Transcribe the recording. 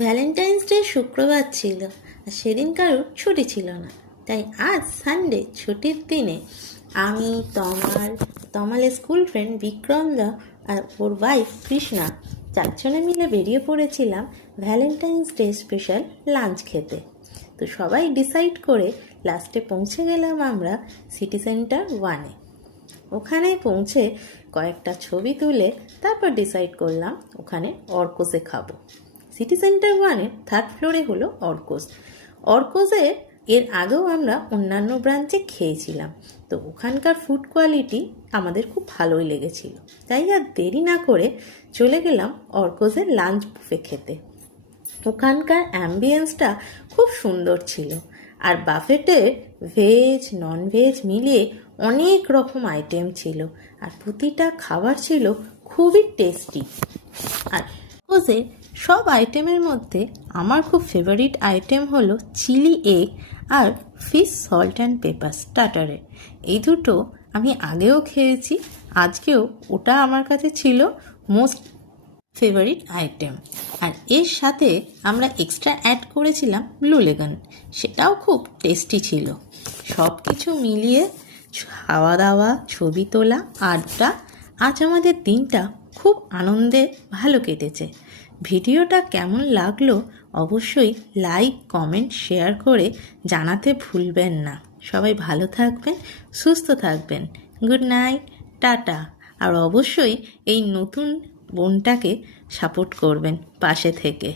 Valentine's day শুক্রবার ছিল আর সেদিন কারোর ছুটি ছিল না। তাই আজ সানডে ছুটির দিনে আমি তমালের স্কুল ফ্রেন্ড বিক্রমদা আর ওর ওয়াইফ কৃষ্ণা চারজনে মিলে বেরিয়ে পড়েছিলাম ভ্যালেন্টাইন্স ডে স্পেশাল লাঞ্চ খেতে। তো সবাই ডিসাইড করে লাস্টে পৌঁছে গেলাম আমরা সিটি সেন্টার 1-এ। ওখানে পৌঁছে কয়েকটা ছবি তুলে তারপর ডিসাইড করলাম ওখানে অর্কোসে খাবো। সিটি সেন্টার 1-এর 3rd ফ্লোরে হলো অর্কোসে এর আগেও আমরা অন্যান্য ব্রাঞ্চে খেয়েছিলাম, তো ওখানকার ফুড কোয়ালিটি আমাদের খুব ভালোই লেগেছিল। তাই আর দেরি না করে চলে গেলাম অর্কোসের লাঞ্চ বুফে খেতে। ওখানকার অ্যাম্বিয়েন্সটা খুব সুন্দর ছিল, আর বাফেটে ভেজ নন ভেজ মিলিয়ে অনেক রকম আইটেম ছিল, আর প্রতিটা খাবার ছিল খুবই টেস্টি। আর কোজে সব আইটেমের মধ্যে আমার খুব ফেভারিট আইটেম হলো চিলি এগ আর ফিশ সল্ট অ্যান্ড পেপার স্টার্টারে। এই দুটো আমি আগেও খেয়েছি, আজকেও ওটা আমার কাছে ছিল মোস্ট ফেভারিট আইটেম। আর এর সাথে আমরা এক্সট্রা অ্যাড করেছিলাম ব্লু লেগন, সেটাও খুব টেস্টি ছিল। সব কিছু মিলিয়ে খাওয়া দাওয়া, ছবি তোলা, আড্ডা, আজ আমাদের দিনটা খুব আনন্দে ভালো কেটেছে। ভিডিওটা কেমন লাগলো অবশ্যই লাইক, কমেন্ট, শেয়ার করে জানাতে ভুলবেন না। সবাই ভালো থাকবেন, সুস্থ থাকবেন। Good night, tata. আর অবশ্যই এই নতুন বোনটাকে সাপোর্ট করবেন পাশে থেকে।